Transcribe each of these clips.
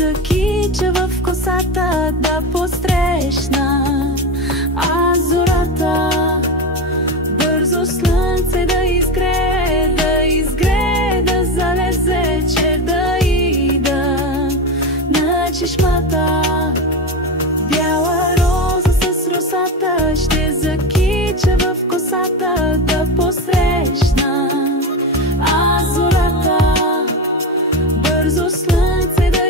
закича в косата да посрещна зората. Бързо слънце да изгре, да залезе, че да ида на чешмата. Бяла роза с росата ще закича в косата да посрещна зората. Бързо слънце да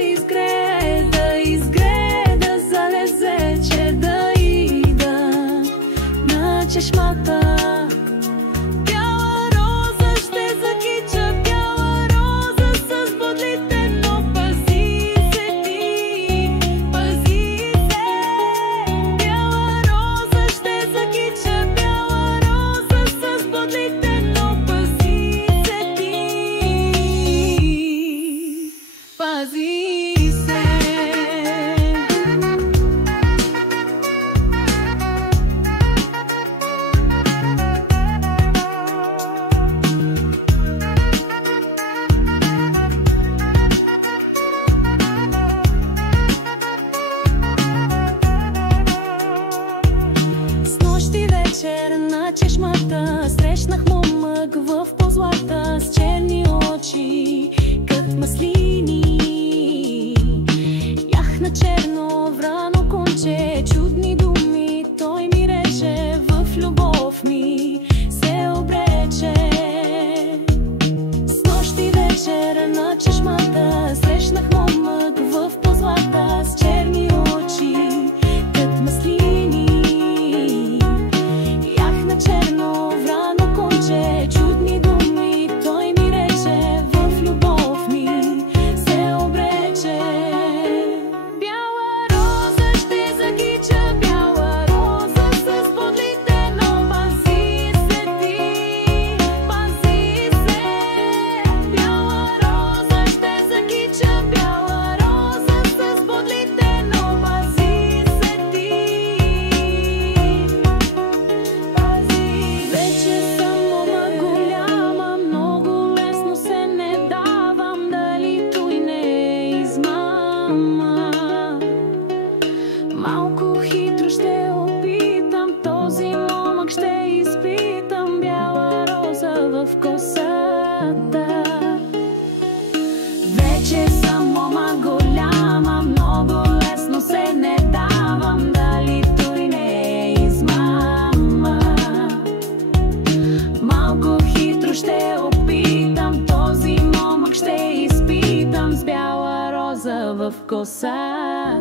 изгре, да залезе, че да ида на чешмата. На чешмата срещнах момък в позлата с черни очи кът маслини. Ях на черно врано конче, чудни думи той ми рече, в любов ми се обрече. С нощи вечер на чешмата срещнах момък в позлата с черни очи кът маслини. Черно врано конче, чудни думи той ми рече, в любов ми се обрече. Бяла роза ще закича, бяла роза с бодлите, но пази се ти, пази се. Бяла роза ще закича, бяла роза с бодлите, но пази се ти. Вече съм мома голяма, много лесно се не давам, дали той не е измама. Малко хитро ще опитам, този момък ще изпитам, бяла роза в косата. Вече съм мома голяма, много лесно се не давам, дали той не е измама. Малко хитро ще опитам, този момък ще изпитам, с бяла роза в косата.